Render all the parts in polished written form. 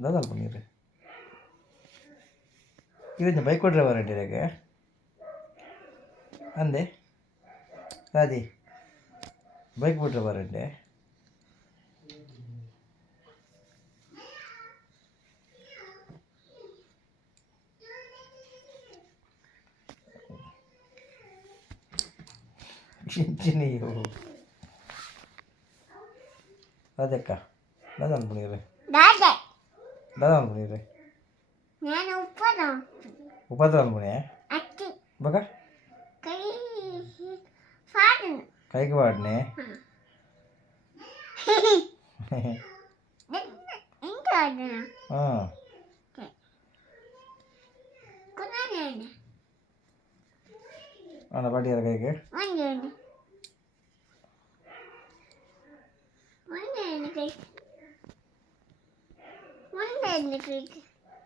ದಾದಲ್ ಪನ್ನೀರ್ ಇದು bike driver ಅಂಟಿರಾಗೆ ಅಂದೆ ರಾದಿ bike driver ಅಂಡೆ ಚಿಂಚಿನಿಯು ಅದಕ್ಕ ದಾದಲ್ ಪನ್ನೀರ್ ದಾದಲ್ ಪನ್ನೀರ್ ಉಪದ್ರಲ್ ಮನೆ ಬಗ ಕೈಗೆ ವಾಡ್ನೆ ಹಾಂ ಅಣ್ಣ ಬಾಡಿಯಾರ ಕೈಗೆ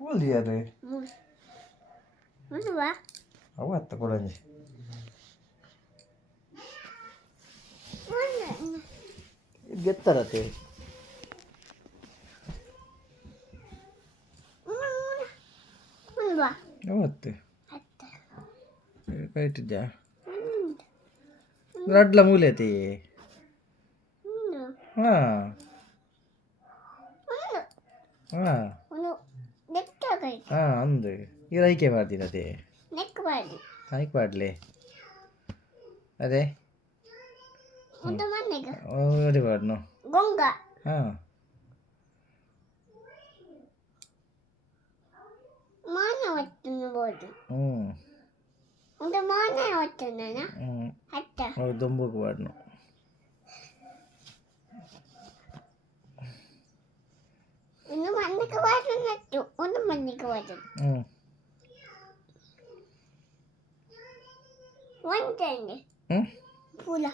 ಓಲ್ದಿ ಅದು ಅವತ್ತ ಕೊಡಂಜಿ ಗೆತ್ತರತೆ ಅವತ್ತೆ ಕೈಟಿದ್ಯಾ ರಡ್ಲ ಮೂಲೆತಿ ಹಾಂ ಹಾಂ ಹಾಂ ಅಂದು ಈ ರೈಕೆ ಮಾಡ್ತೀನತೆ ಆಯ್ಕೆ ಮಾಡಲಿ ಅದೇ ಓಡಿ ಬಾಡ್ನು ಹಾಂ ದೊಂಬುಗೆ ಬಾಡ್ನು ಪೂಲ